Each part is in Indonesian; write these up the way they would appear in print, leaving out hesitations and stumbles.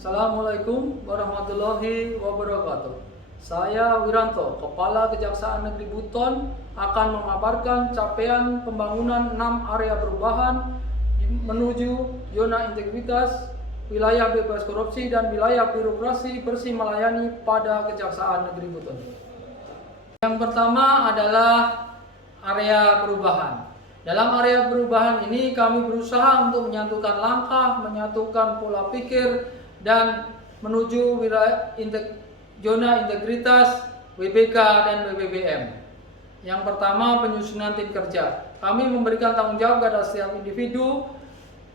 Assalamualaikum warahmatullahi wabarakatuh. Saya Wiranto, Kepala Kejaksaan Negeri Buton, akan memaparkan capaian pembangunan 6 area perubahan menuju zona integritas, wilayah bebas korupsi, dan wilayah birokrasi bersih melayani pada Kejaksaan Negeri Buton. Yang pertama adalah area perubahan. Dalam area perubahan ini kami berusaha untuk menyatukan langkah, menyatukan pola pikir, dan menuju wilayah zona integritas, WBK dan WBBM. Yang pertama, penyusunan tim kerja. Kami memberikan tanggung jawab kepada setiap individu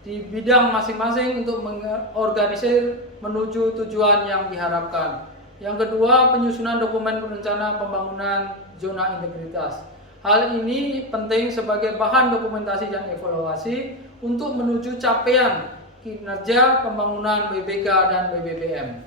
di bidang masing-masing untuk mengorganisir menuju tujuan yang diharapkan. Yang kedua, penyusunan dokumen perencanaan pembangunan zona integritas. Hal ini penting sebagai bahan dokumentasi dan evaluasi untuk menuju capaian kinerja pembangunan WBK dan WBBM.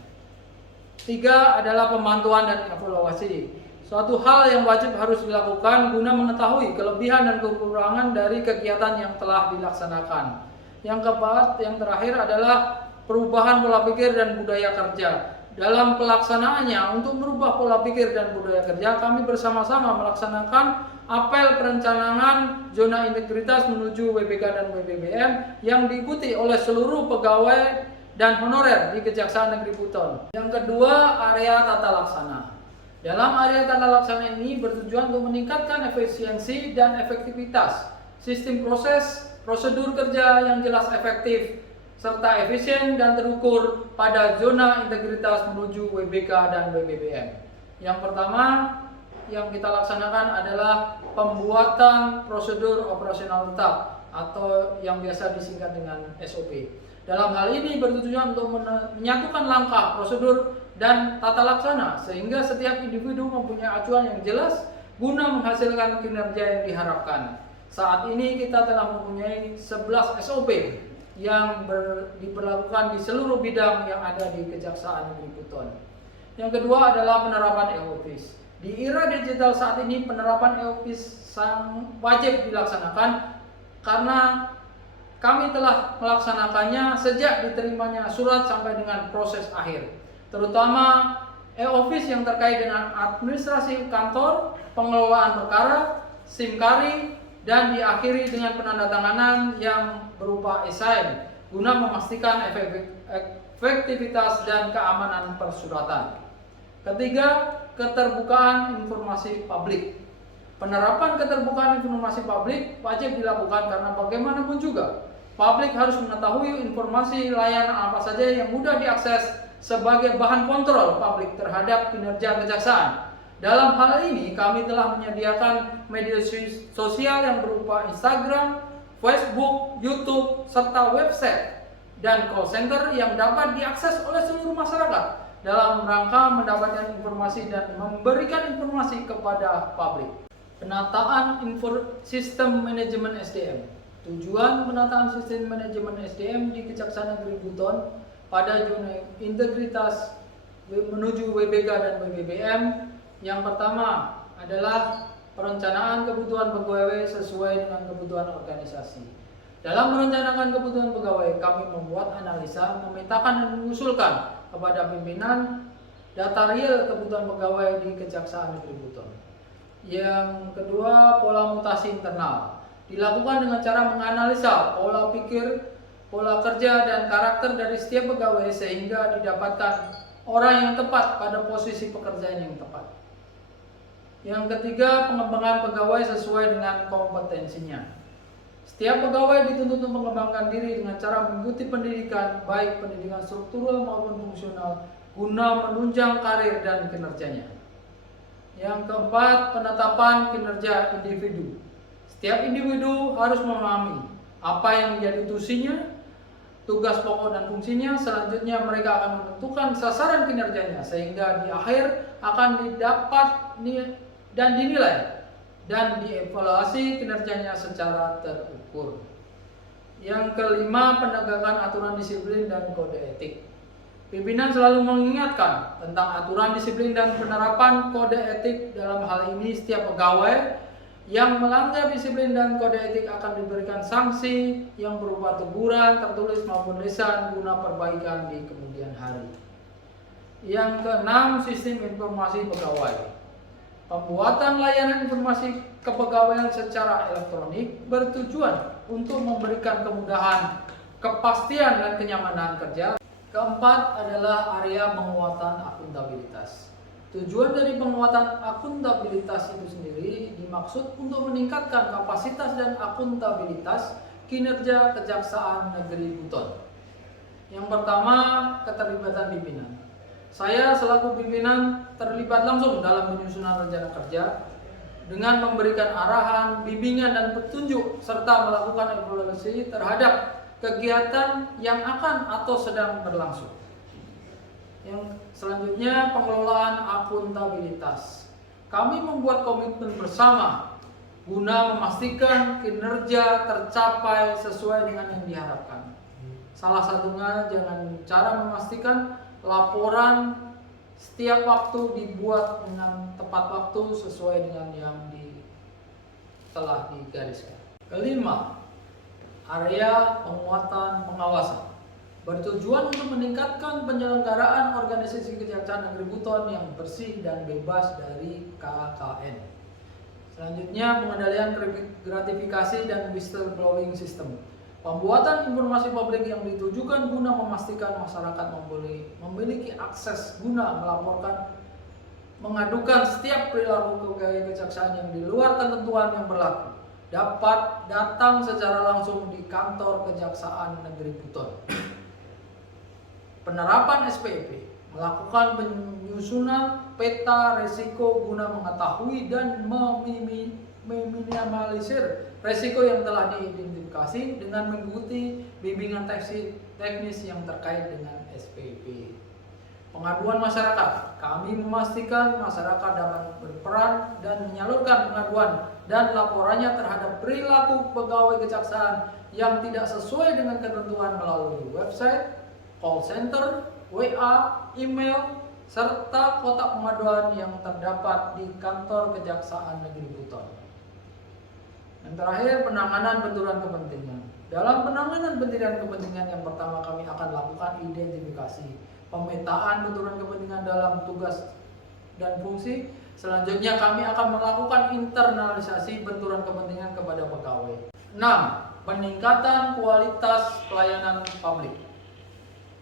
Tiga adalah pemantauan dan evaluasi. Suatu hal yang wajib harus dilakukan guna mengetahui kelebihan dan kekurangan dari kegiatan yang telah dilaksanakan. Yang keempat, yang terakhir adalah perubahan pola pikir dan budaya kerja. Dalam pelaksanaannya, untuk merubah pola pikir dan budaya kerja, kami bersama-sama melaksanakan apel perencanaan zona integritas menuju WBK dan WBBM yang diikuti oleh seluruh pegawai dan honorer di Kejaksaan Negeri Buton. Yang kedua, area tata laksana. Dalam area tata laksana ini bertujuan untuk meningkatkan efisiensi dan efektivitas sistem proses, prosedur kerja yang jelas efektif, serta efisien dan terukur pada zona integritas menuju WBK dan WBBM. Yang pertama yang kita laksanakan adalah pembuatan prosedur operasional tetap atau yang biasa disingkat dengan SOP. Dalam hal ini bertujuan untuk menyatukan langkah, prosedur, dan tata laksana sehingga setiap individu mempunyai acuan yang jelas guna menghasilkan kinerja yang diharapkan. Saat ini kita telah mempunyai 11 SOP yang diberlakukan di seluruh bidang yang ada di Kejaksaan Negeri Buton. Yang kedua adalah penerapan e-office. Di era digital saat ini penerapan e-office wajib dilaksanakan karena kami telah melaksanakannya sejak diterimanya surat sampai dengan proses akhir. Terutama e-office yang terkait dengan administrasi kantor, pengelolaan perkara, SIM-KARI, dan diakhiri dengan penandatanganan yang berupa e-sign guna memastikan efektivitas dan keamanan persuratan. Ketiga, keterbukaan informasi publik. Penerapan keterbukaan informasi publik wajib dilakukan karena bagaimanapun juga publik harus mengetahui informasi layanan apa saja yang mudah diakses sebagai bahan kontrol publik terhadap kinerja kejaksaan. Dalam hal ini kami telah menyediakan media sosial yang berupa Instagram, Facebook, YouTube, serta website dan call center yang dapat diakses oleh seluruh masyarakat dalam rangka mendapatkan informasi dan memberikan informasi kepada publik. Penataan sistem manajemen SDM. Tujuan penataan sistem manajemen SDM di Kejaksaan Negeri Buton pada zona integritas menuju WBK dan WBBM. Yang pertama adalah perencanaan kebutuhan pegawai sesuai dengan kebutuhan organisasi. Dalam merencanakan kebutuhan pegawai, kami membuat analisa, memetakan dan mengusulkan kepada pimpinan data real kebutuhan pegawai di Kejaksaan Negeri Buton. Yang kedua, pola mutasi internal. Dilakukan dengan cara menganalisa pola pikir, pola kerja, dan karakter dari setiap pegawai sehingga didapatkan orang yang tepat pada posisi pekerjaan yang tepat. Yang ketiga, pengembangan pegawai sesuai dengan kompetensinya. Setiap pegawai dituntut untuk mengembangkan diri dengan cara mengikuti pendidikan, baik pendidikan struktural maupun fungsional, guna menunjang karir dan kinerjanya. Yang keempat, penetapan kinerja individu. Setiap individu harus memahami apa yang menjadi tusinya, tugas pokok dan fungsinya. Selanjutnya mereka akan menentukan sasaran kinerjanya sehingga di akhir akan didapat dan dinilai dan dievaluasi kinerjanya secara terukur. Yang kelima, penegakan aturan disiplin dan kode etik. Pimpinan selalu mengingatkan tentang aturan disiplin dan penerapan kode etik. Dalam hal ini setiap pegawai Yang melanggar disiplin dan kode etik akan diberikan sanksi yang berupa teguran tertulis maupun lisan guna perbaikan di kemudian hari. Yang keenam, sistem informasi pegawai. Pembuatan layanan informasi kepegawaian secara elektronik bertujuan untuk memberikan kemudahan, kepastian, dan kenyamanan kerja. Keempat adalah area penguatan akuntabilitas. Tujuan dari penguatan akuntabilitas itu sendiri dimaksud untuk meningkatkan kapasitas dan akuntabilitas kinerja Kejaksaan Negeri Buton. Yang pertama, keterlibatan pimpinan. Saya selaku pimpinan terlibat langsung dalam penyusunan rencana kerja dengan memberikan arahan, bimbingan, dan petunjuk serta melakukan evaluasi terhadap kegiatan yang akan atau sedang berlangsung. Yang selanjutnya, pengelolaan akuntabilitas. Kami membuat komitmen bersama guna memastikan kinerja tercapai sesuai dengan yang diharapkan. Salah satunya dengan cara memastikan laporan setiap waktu dibuat dengan tepat waktu sesuai dengan yang telah digariskan. Kelima, area penguatan pengawasan. Bertujuan untuk meningkatkan penyelenggaraan organisasi Kejaksaan Negeri Buton yang bersih dan bebas dari KKN. Selanjutnya, pengendalian gratifikasi dan whistleblowing system. Pembuatan informasi publik yang ditujukan guna memastikan masyarakat memiliki akses guna melaporkan, mengadukan setiap perilaku pegawai kejaksaan yang di luar ketentuan yang berlaku dapat datang secara langsung di kantor Kejaksaan Negeri Buton. Penerapan SPP, melakukan penyusunan peta risiko guna mengetahui dan meminimalisir risiko yang telah diidentifikasi dengan mengikuti bimbingan teknis yang terkait dengan SPP. Pengaduan masyarakat, kami memastikan masyarakat dapat berperan dan menyalurkan pengaduan dan laporannya terhadap perilaku pegawai kejaksaan yang tidak sesuai dengan ketentuan melalui website, call center, WA, email, serta kotak pengaduan yang terdapat di kantor Kejaksaan Negeri Buton. Yang terakhir, penanganan benturan kepentingan. Dalam penanganan benturan kepentingan yang pertama kami akan lakukan identifikasi, pemetaan benturan kepentingan dalam tugas dan fungsi. Selanjutnya kami akan melakukan internalisasi benturan kepentingan kepada pegawai. 6. Peningkatan kualitas pelayanan publik.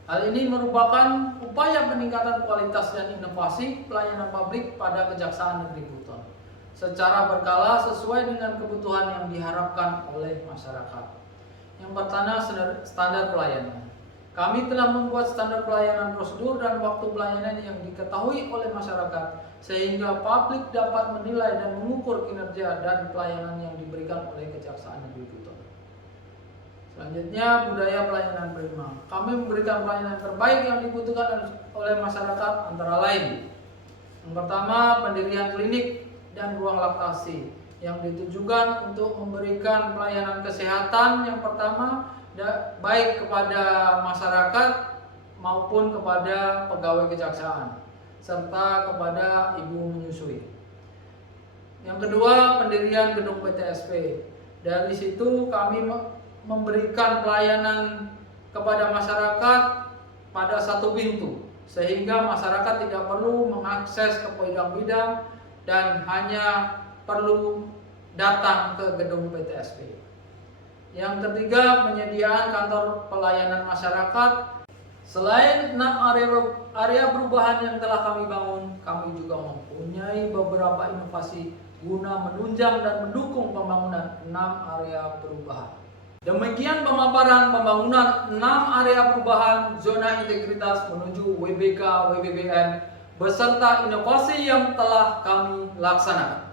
Hal ini merupakan upaya peningkatan kualitas dan inovasi pelayanan publik pada Kejaksaan Negeri Buton secara berkala sesuai dengan kebutuhan yang diharapkan oleh masyarakat. Yang pertama, standar pelayanan. Kami telah membuat standar pelayanan prosedur dan waktu pelayanan yang diketahui oleh masyarakat sehingga publik dapat menilai dan mengukur kinerja dan pelayanan yang diberikan oleh Kejaksaan Negeri Buton. Selanjutnya, budaya pelayanan prima. Kami memberikan pelayanan terbaik yang dibutuhkan oleh masyarakat antara lain. Yang pertama, pendirian klinik dan ruang laktasi yang ditujukan untuk memberikan pelayanan kesehatan yang pertama baik kepada masyarakat maupun kepada pegawai kejaksaan serta kepada ibu menyusui. Yang kedua, pendirian gedung PTSP. Dari situ kami memberikan pelayanan kepada masyarakat pada satu pintu sehingga masyarakat tidak perlu mengakses ke bidang-bidang dan hanya perlu datang ke gedung PTSP. Yang ketiga, penyediaan kantor pelayanan masyarakat. Selain 6 area perubahan yang telah kami bangun, kami juga mempunyai beberapa inovasi guna menunjang dan mendukung pembangunan 6 area perubahan. Demikian pemaparan pembangunan 6 area perubahan zona integritas menuju WBK WBBN beserta inovasi yang telah kami laksanakan.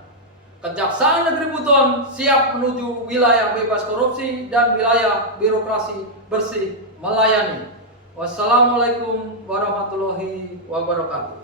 Kejaksaan Negeri Buton siap menuju wilayah bebas korupsi dan wilayah birokrasi bersih melayani. Wassalamualaikum warahmatullahi wabarakatuh.